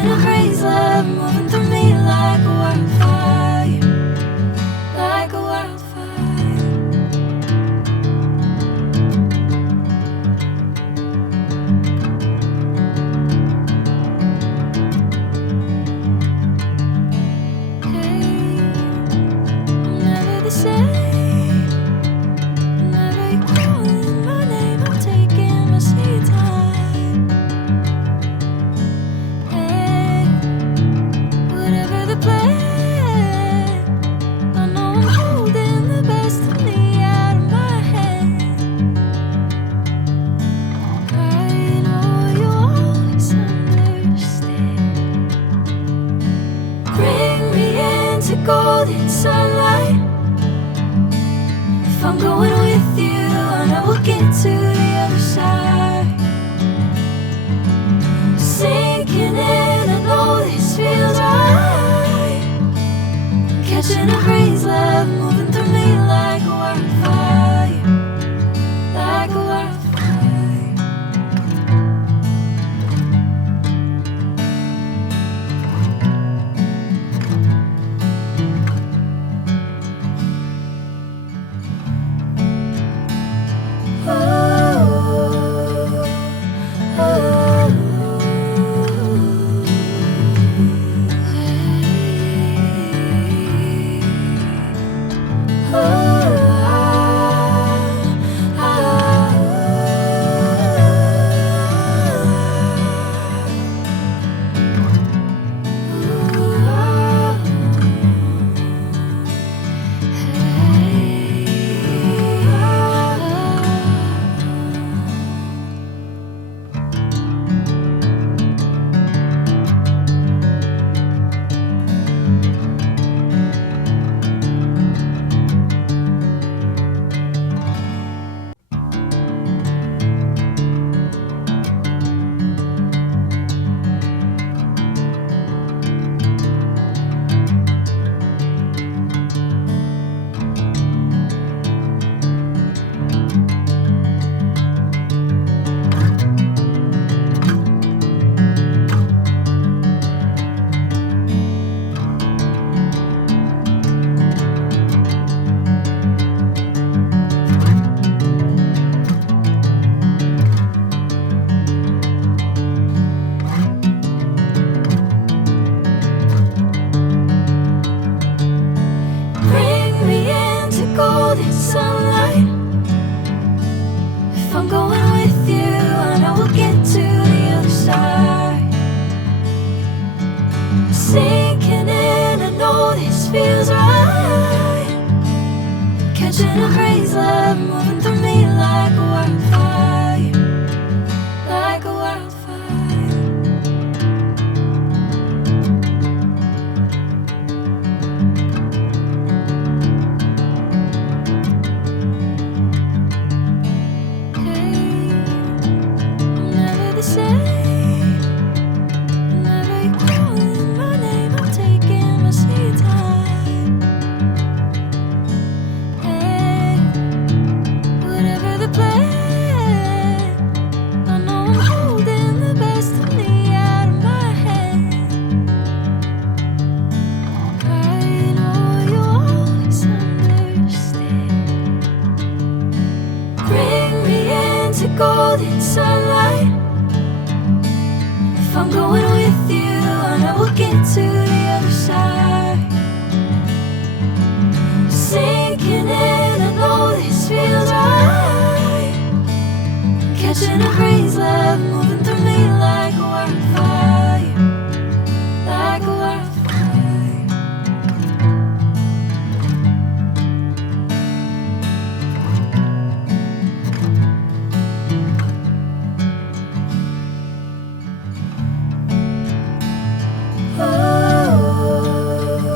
Catching a craze, love moving through me like a wildfire, like a wildfire. Hey, I'm never the same. Whenever you're calling my name, I'm taking my sweet time. Hey, whatever the plan, I know I'm holding the best of me out of my hand. I know you'll always understand. Bring me into golden sunlight. If I'm going with you, I know we'll get to the other side. Sinking in, I know this feels right. Catching a craze, love moving through me like a wildfire, like a wildfire. Bring me into golden sunlight. If I'm going with you, I know we'll get to the other side. Sinking in, I know this feels right. Catching a craze, love moving through me like a wildfire, like a wildfire. Hey, I'm never the same. Whenever you're calling my name, I'm taking my sweet time. Hey, whatever the plan, I know I'm holding the best of me out of my hand. I know you'll always understand. Bring me into golden sunlight. If I'm going with you, I know we'll get to